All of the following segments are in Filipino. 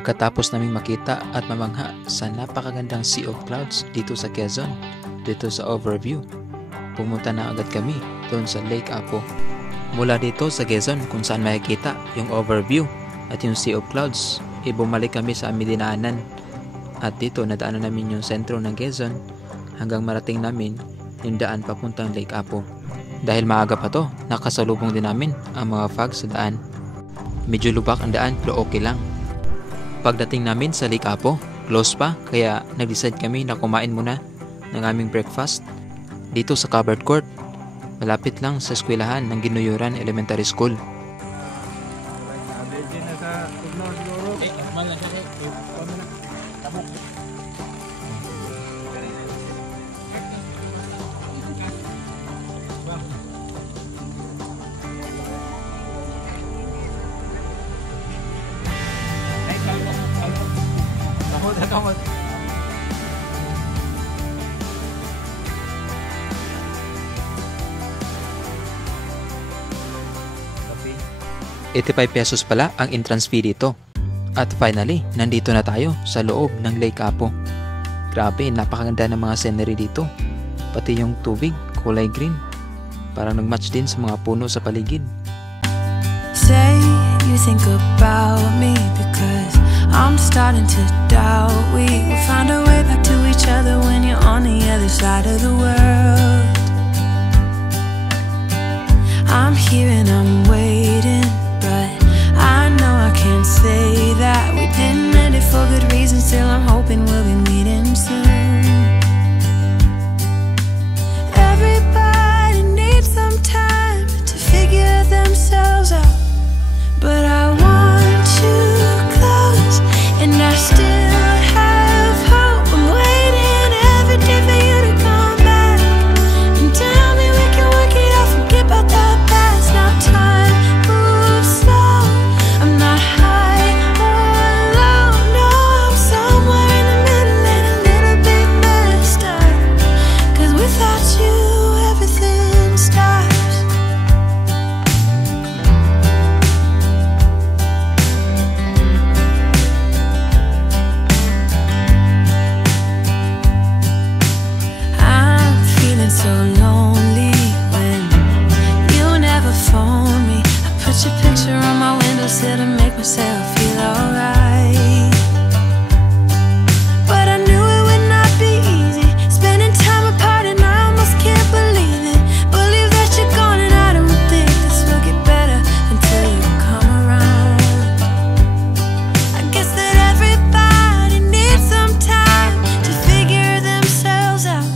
Pagkatapos naming makita at mamangha sa napakagandang Sea of Clouds dito sa Quezon, dito sa overview, pumunta na agad kami doon sa Lake Apo. Mula dito sa Quezon kung saan makikita yung overview at yung Sea of Clouds, bumalik kami sa aming dinaanan. At dito nadaanan namin yung sentro ng Quezon hanggang marating namin yung daan papuntang Lake Apo. Dahil maaga pa to, nakasalubong din namin ang mga fog sa daan. Medyo lubak ang daan pero okay lang. Pagdating namin sa Lake Apo, close pa kaya nag-decide kami na kumain muna ng aming breakfast dito sa covered court. Malapit lang sa eskwelahan ng Ginuyuran Elementary School. ₱85 pala ang entrance fee dito. At finally, nandito na tayo sa loob ng Lake Apo. Grabe, napakaganda ng mga scenery dito. Pati yung tubig, kulay green. Parang nag-match din sa mga puno sa paligid. Say you think about me because I'm starting to doubt we will find our way back to each other when you're on the other side of the world. I'm here and I'm waiting, but I know I can't say that we didn't end it for good reasons. Still I'm hoping we'll be meeting soon. Everybody needs some time to figure themselves out, but I want you close and I still have hope. I'm waiting every day for you to come back and tell me we can work it out, forget about the past. Now time moves slow, I'm not high or low, no, I'm somewhere in the middle and a little bit messed up, 'cause without you everything stops. I'm feeling so lonely when you never phone me. I put your picture on my windowsill to make myself feel alright, but I knew it would not be easy spending time apart, and I almost can't believe it. Believe that you're gone, and I don't think this will get better until you come around. I guess that everybody needs some time to figure themselves out,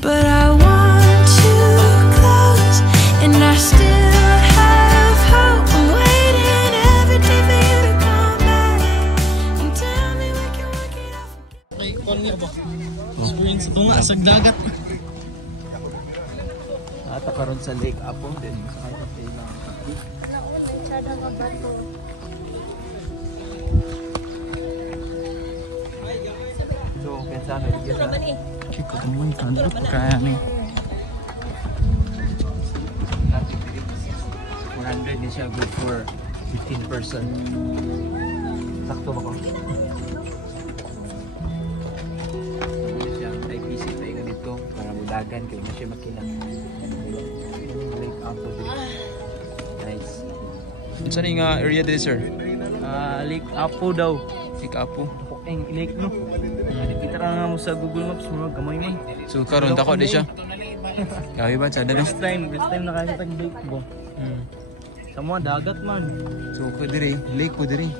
but I want you close and I still have hope. I'm waiting every day for you to come back and tell me we can work it out. Kay kon nga ba? Experience ito nga sa dagat. At karon sa Lake Apo din sa kahit lang. So, pensa ka dito sa Ikaw naman kanto kaya ni. 400 din siya, good for 15 person. Sakto ba ko? Sabi siya, ay visit tayo dito para mulagan kayo na siya makilang. Lake Apo din. Nice. Saan yung area din, sir? Lake Apo daw. Lake Apo. Lake no. Kita ra nga mo sa Google Maps mo gamay man. So karon dako di siya. Gawi ba sa dalo? First time nakakita ng lake ba. Sa mga dagat man. So ko diri, lake ko diri.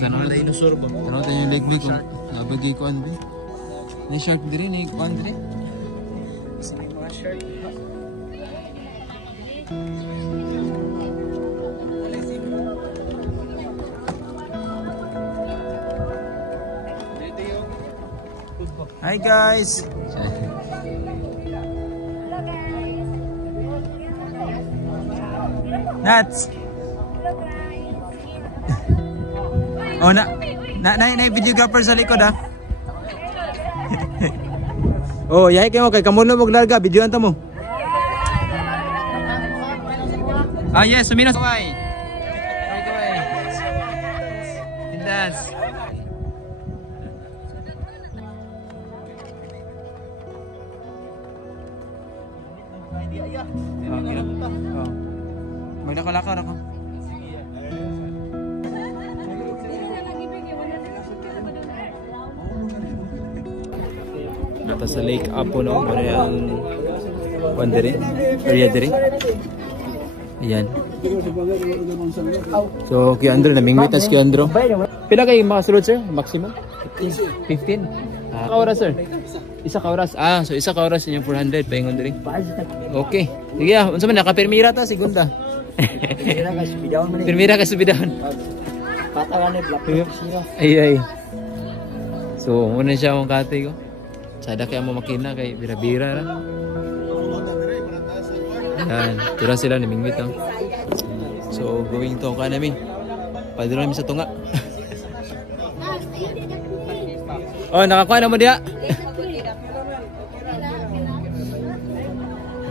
Tanong na dinosaur ba? Ano tayo yung lake ni ko? Nabagi ko an bi. Ni shark diri, ni ko an diri. Sa mga shark. Hi guys. Nuts. Oh na videographer sa likod ha. Oh, yahay kayo kay kamo na maglarga, videoan ta mo. Ah yes, suminos. Maglakalakar ako. Nata sa Lake Apo no, ang Wandere, area dere. Ayan. So, kay Andro, namingwit na si kay Andro. Pila kayo makasulod, sir? Maximum? 15? Ka oras, sir? Isa ka oras. Ah, so isa ka oras yung 400. Paingon dere. Okay. Sige, unsa man naka-permira ta, segunda. Permira ka subidahon. Patawan ni Black Sira. Ay. So, muna siya akong kate ko. Sada kaya mo makina kay bira-bira ra. Yan, tura sila namingwit ang. So, going to ka namin. Padro namin sa tunga. Oh, nakakuha na mo diya.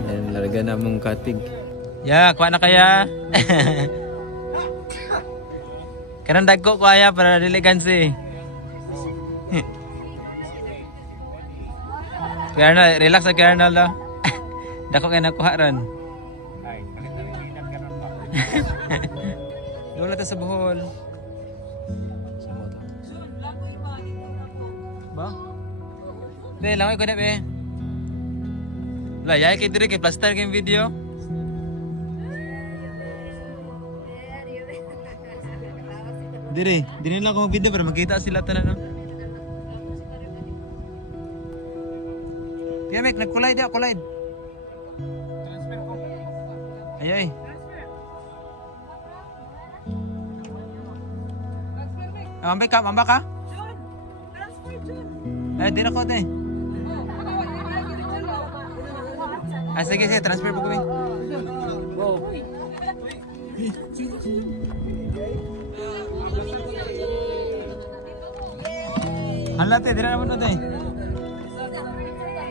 Yan, larga na mong katig. Ya, kuha na kaya. Karang dagko kuha para diligan si. Kaya relax sa kernel daw. Dako kay nakuha ron. Lola ta sa Bohol. Sama to. Ba? Be, langoy ko na be. Layay kay dire kay plaster kay video. Dire lang ko video para makita sila tanan no. Tiya mek nagkulay dia, kulay. Transfer ko. Ay. Mamba ka? Transfer dyan. Di na ko te. Sige, transfer po kami. Wow. Hala te, di na naman te.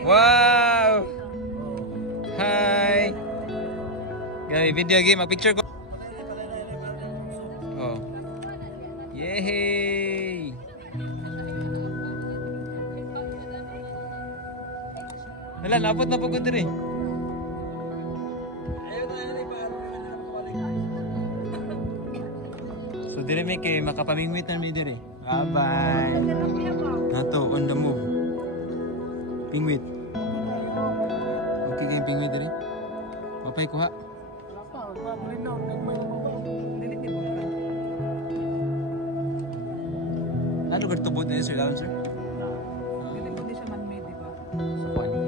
Wow! Hi! Gabi, video game, mag-picture ko. Oh. Yay! Hala, napot na po ko diri. So, diri may kay makapamingwit na mi diri. Bye-bye! Nato, on the move. Pingwit. Okay kayo pingwit diri. Mapay kuha. Ano ba tubod na sir? Sir? Hindi po siya man-made, di ba? Sa kuha niya.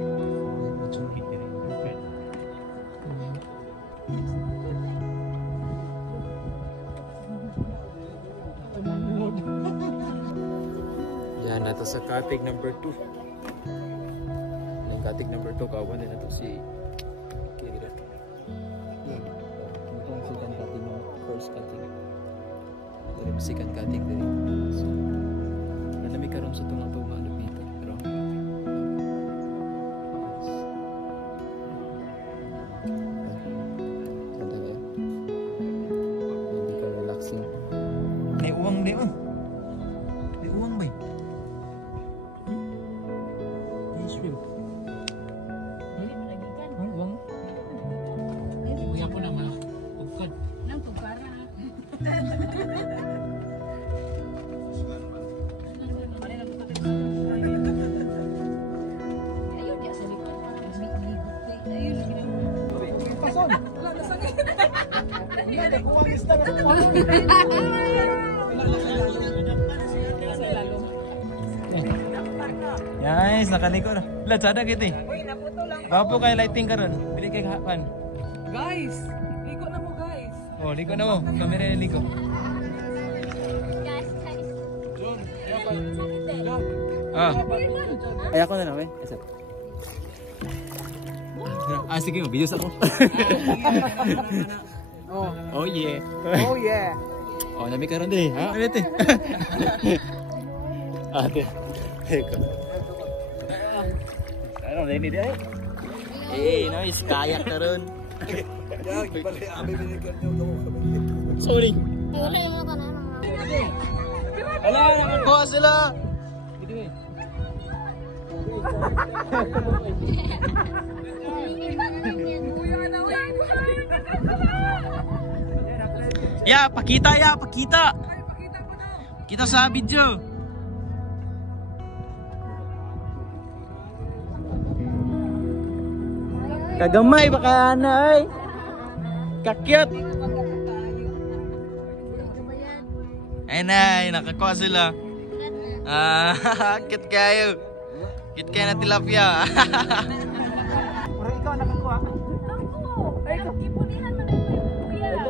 Yan, nato sa katig number 2. Yung katig number 2, kawan din nato si Kira. Ito ang second katig ng first katig. Ito rin second katig din. So, nalamig ka rin sa tunga to mga napita. Pero, ganda kayo. Hindi ka relaxing. May uwang din oh. May uwang ba eh? Shrimp. Ang uwang? Kuya po na mga tugkad. Nang tugkara. Ayun, di sa likod. Ayun. Pason! Wala na sakit! Hindi, nagkuwang isda na kuwang. Guys, nakaliko na. Lazada kita eh. Uy, naputo lang. Bapo kayo lighting ka ron. Bili kayo kahapan. Guys! Liko na mo, guys. Oh, liko na mo. Kamera yung liko. Ah. Ay, ako na namin. Sige mo. Videos ako. Oh yeah. Oh yeah! Oh, nami ka ron din. Ha? Ate. Ate. Eko. Ano, nini di ay? Nice. Kayak ka ron. Sorry. Wala yung mga kanan. Wala, nakakuha sila. Ya, pakita ya, pakita. Kita sa video. Kagamay baka na ay. Kakyat. Ay nay, nakakuha sila. Kit kayo. Kit kayo na tilapia. Pero ikaw nakakuha.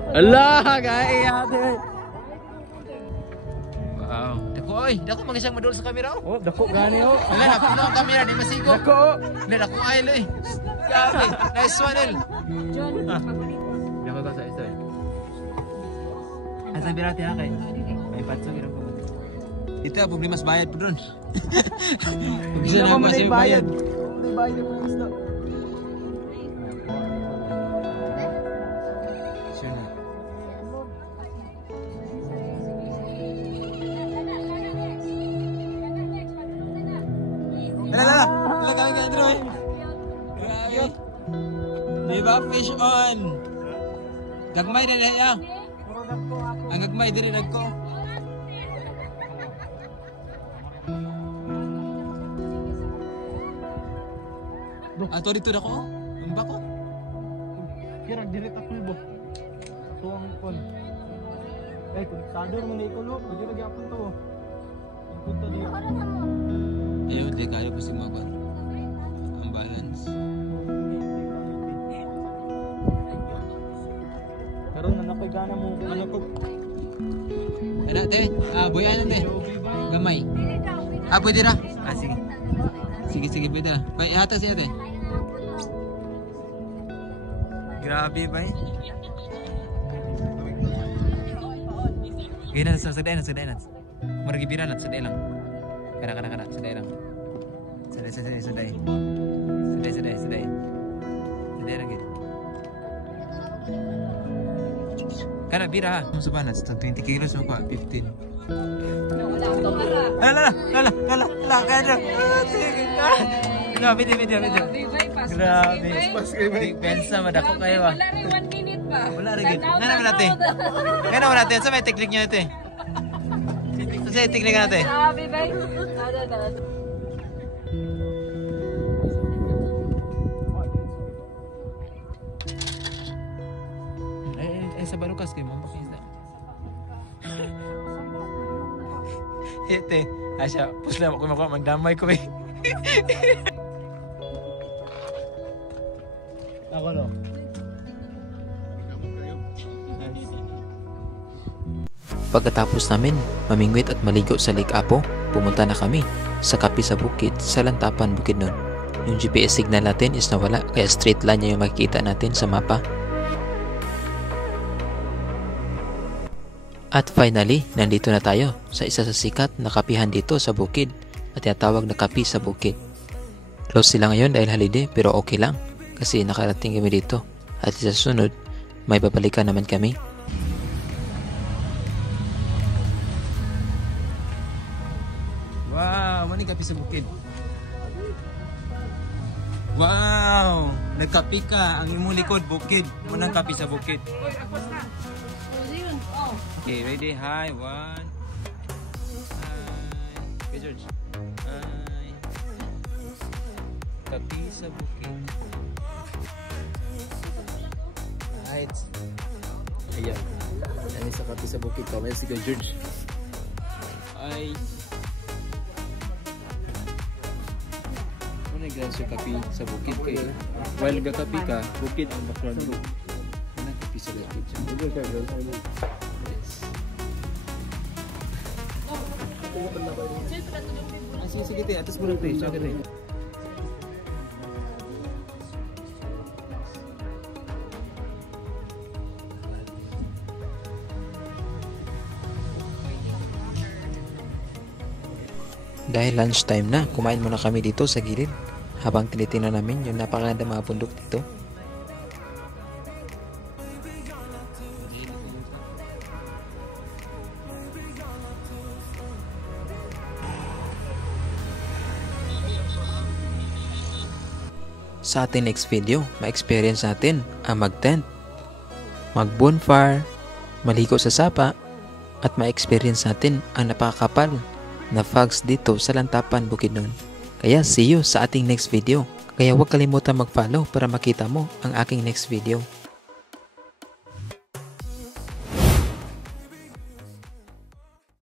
Allah, kaya ate. Wow. Dako oy, dako magisang madul sa kamera oh. Oh, dako gani oh. Wala na puno ang kamera di masigo. Dako. Na dako ay loy. Grabe. Nice one el. John. Dako ka sa isa. Asa birate ha kay. May patso giro ko. Ito ang problema sa bayad po doon. Hindi mo may bayad. May bayad mo isda. Diba fish on? Gagmay na niya. Ang gagmay din na ko. Ato dito na ko? Ang bako? Kira direct ako bo. Tuwang kon. Eh, kung sador mo na ikulo, pwede magyapon to. Punta dito. Ayun, di kayo kasi mabal. Ang balance. Karon na nakoy gana mo ano ko. Ana te, boyan te. Gamay. Pwede ra. Sige. Sige pwede ra. Pai hata siya te. Grabe ba eh. Gina sa sedai na. Margi biran at sedai lang. Kana sedai lang. Sedai. Sedai lagi. Kana bira ha. Sa banat 20 kilos so pa 15. Ala kada. Grabe. Grabe. Pensa madako kayo ah. Wala rin 1 minute pa. Wala rin. Ngano natin. Sa may teknik niyo ito eh. Sa teknik natin. Grabe ba? Sa barukas kayo mong pakisda. Ite, asya, pusla ako makuha, magdamay ko eh. Ako no. Pagkatapos namin mamingwit at maligo sa Lake Apo, pumunta na kami sa kape sa bukid sa Lantapan, Bukidnon. Yung GPS signal natin is nawala kaya straight line yung makikita natin sa mapa. At finally, nandito na tayo sa isa sa sikat na kapihan dito sa bukid at tinatawag na kapi sa bukid. Close sila ngayon dahil holiday pero okay lang kasi nakarating kami dito at sa sunod may babalikan naman kami. Wow, mani kapi sa bukid. Wow, nagkapi ka ang imong likod bukid. Munang kapi sa bukid. Okay, ready? Hi, 1. Hi. Okay, George. Hi. Kapi sa bukid. Right. Ayan. Yan sa kapi sa bukid. Kamay si George. Hi. Ano yung sa kapi sa bukid kayo? While gakapi ka, bukid ang background mo. Ano kapi sa bukid? Sige, atas mo lang tayo. Tsaka tayo. Dahil lunchtime na, kumain muna kami dito sa gilid habang tinitingnan namin yung napakaganda mga bundok dito. Sa ating next video, ma-experience natin ang mag-tent, mag-bonfire, maligo sa sapa at ma-experience natin ang napakakapal na fogs dito sa Lantapan, Bukidnon. Kaya see you sa ating next video. Kaya huwag kalimutan mag-follow para makita mo ang aking next video.